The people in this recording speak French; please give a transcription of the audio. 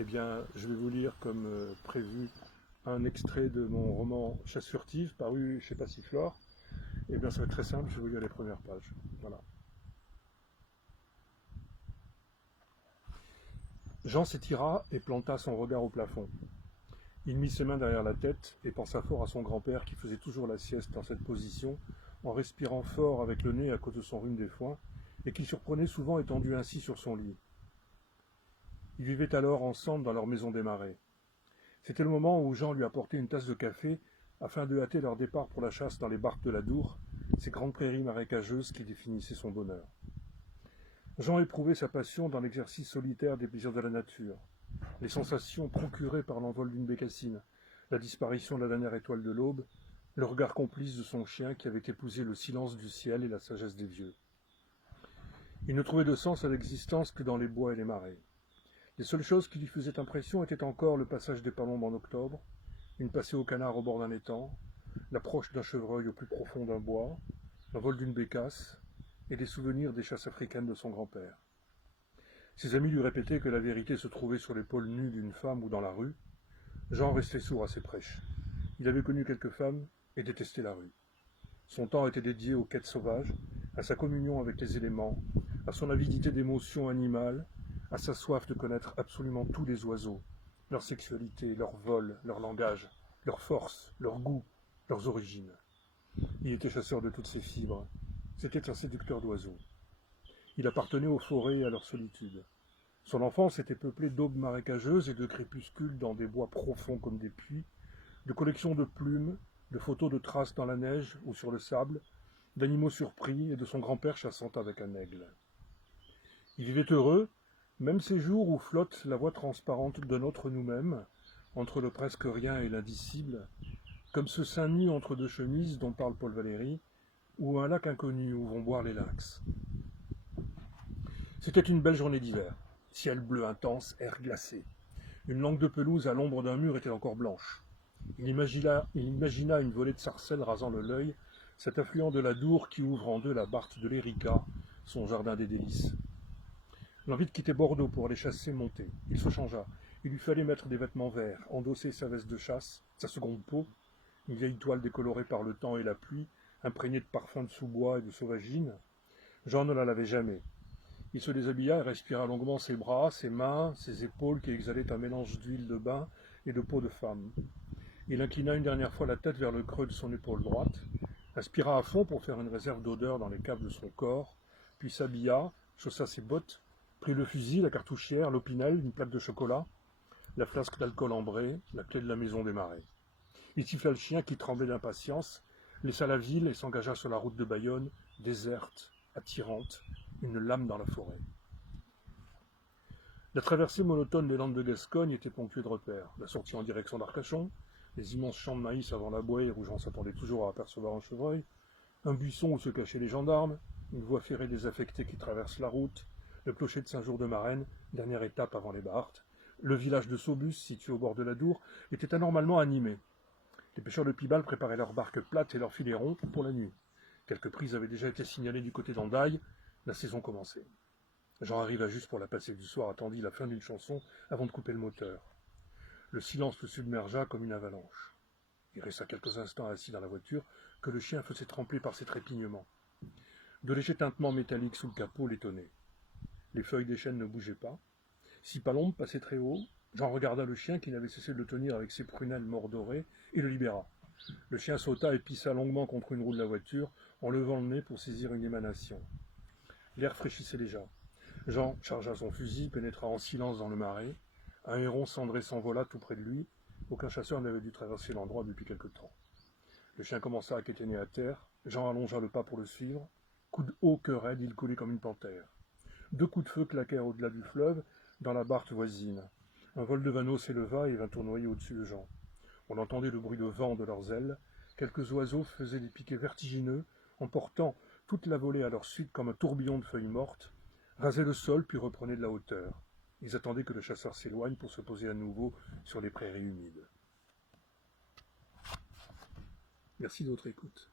Eh bien, je vais vous lire comme prévu un extrait de mon roman Chasse furtive, paru chez Passiflore. Eh bien, ça va être très simple, je vais vous lire les premières pages. Voilà. Jean s'étira et planta son regard au plafond. Il mit ses mains derrière la tête et pensa fort à son grand-père qui faisait toujours la sieste dans cette position, en respirant fort avec le nez à cause de son rhume des foins, et qu'il surprenait souvent étendu ainsi sur son lit. Ils vivaient alors ensemble dans leur maison des Marais. C'était le moment où Jean lui apportait une tasse de café afin de hâter leur départ pour la chasse dans les barques de la Dour, ces grandes prairies marécageuses qui définissaient son bonheur. Jean éprouvait sa passion dans l'exercice solitaire des plaisirs de la nature, les sensations procurées par l'envol d'une bécassine, la disparition de la dernière étoile de l'aube, le regard complice de son chien qui avait épousé le silence du ciel et la sagesse des vieux. Il ne trouvait de sens à l'existence que dans les bois et les marais. Les seules choses qui lui faisaient impression étaient encore le passage des palombes en octobre, une passée au canard au bord d'un étang, l'approche d'un chevreuil au plus profond d'un bois, l'envol d'une bécasse, et des souvenirs des chasses africaines de son grand-père. Ses amis lui répétaient que la vérité se trouvait sur l'épaule nue d'une femme ou dans la rue. Jean restait sourd à ses prêches. Il avait connu quelques femmes et détestait la rue. Son temps était dédié aux quêtes sauvages, à sa communion avec les éléments, à son avidité d'émotions animales, à sa soif de connaître absolument tous les oiseaux, leur sexualité, leur vol, leur langage, leur force, leur goût, leurs origines. Il était chasseur de toutes ses fibres. C'était un séducteur d'oiseaux. Il appartenait aux forêts et à leur solitude. Son enfance était peuplée d'aubes marécageuses et de crépuscules dans des bois profonds comme des puits, de collections de plumes, de photos de traces dans la neige ou sur le sable, d'animaux surpris et de son grand-père chassant avec un aigle. Il vivait heureux, même ces jours où flotte la voix transparente de notre nous-mêmes, entre le presque rien et l'indicible, comme ce sein nu entre deux chemises dont parle Paul Valéry, ou un lac inconnu où vont boire les lynx. C'était une belle journée d'hiver. Ciel bleu intense, air glacé. Une langue de pelouse à l'ombre d'un mur était encore blanche. Il imagina une volée de sarcelles rasant le l'œil, cet affluent de la Dour qui ouvre en deux la Barthe de l'Érica, son jardin des délices. L'envie de quitter Bordeaux pour aller chasser montait. Il se changea. Il lui fallait mettre des vêtements verts, endosser sa veste de chasse, sa seconde peau, une vieille toile décolorée par le temps et la pluie, imprégnée de parfums de sous-bois et de sauvagine. Jean ne la lavait jamais. Il se déshabilla et respira longuement ses bras, ses mains, ses épaules qui exhalaient un mélange d'huile de bain et de peau de femme. Il inclina une dernière fois la tête vers le creux de son épaule droite, inspira à fond pour faire une réserve d'odeur dans les caves de son corps, puis s'habilla, chaussa ses bottes, prit le fusil, la cartouchière, l'opinel, une plaque de chocolat, la flasque d'alcool ambré, la clé de la maison des Marais. Il siffla le chien qui tremblait d'impatience, laissa la ville et s'engagea sur la route de Bayonne, déserte, attirante, une lame dans la forêt. La traversée monotone des Landes de Gascogne était ponctuée de repères. La sortie en direction d'Arcachon, les immenses champs de maïs avant la bouée où Jean s'attendait toujours à apercevoir un chevreuil, un buisson où se cachaient les gendarmes, une voie ferrée désaffectée qui traverse la route, le clocher de Saint-Jour-de-Marenne, dernière étape avant les Barthes, le village de Saubus, situé au bord de la Dour, était anormalement animé. Les pêcheurs de Pibal préparaient leurs barques plates et leurs filets ronds pour la nuit. Quelques prises avaient déjà été signalées du côté d'Andaille, la saison commençait. Jean arriva juste pour la passer du soir, attendit la fin d'une chanson avant de couper le moteur. Le silence le submergea comme une avalanche. Il resta quelques instants assis dans la voiture que le chien faisait trembler par ses trépignements. De légers tintements métalliques sous le capot l'étonnaient. Les feuilles des chênes ne bougeaient pas. Six palombes passaient très haut. Jean regarda le chien qui n'avait cessé de le tenir avec ses prunelles mordorées et le libéra. Le chien sauta et pissa longuement contre une roue de la voiture en levant le nez pour saisir une émanation. L'air fraîchissait déjà. Jean chargea son fusil, pénétra en silence dans le marais. Un héron cendré s'envola tout près de lui. Aucun chasseur n'avait dû traverser l'endroit depuis quelque temps. Le chien commença à quétainer à terre. Jean allongea le pas pour le suivre. Coup de haut que raide, il coulait comme une panthère. Deux coups de feu claquèrent au-delà du fleuve, dans la Barthe voisine. Un vol de vanneaux s'éleva et vint tournoyer au-dessus de Jean. On entendait le bruit de vent de leurs ailes. Quelques oiseaux faisaient des piquets vertigineux, emportant toute la volée à leur suite comme un tourbillon de feuilles mortes, rasaient le sol puis reprenaient de la hauteur. Ils attendaient que le chasseur s'éloigne pour se poser à nouveau sur les prairies humides. Merci de votre écoute.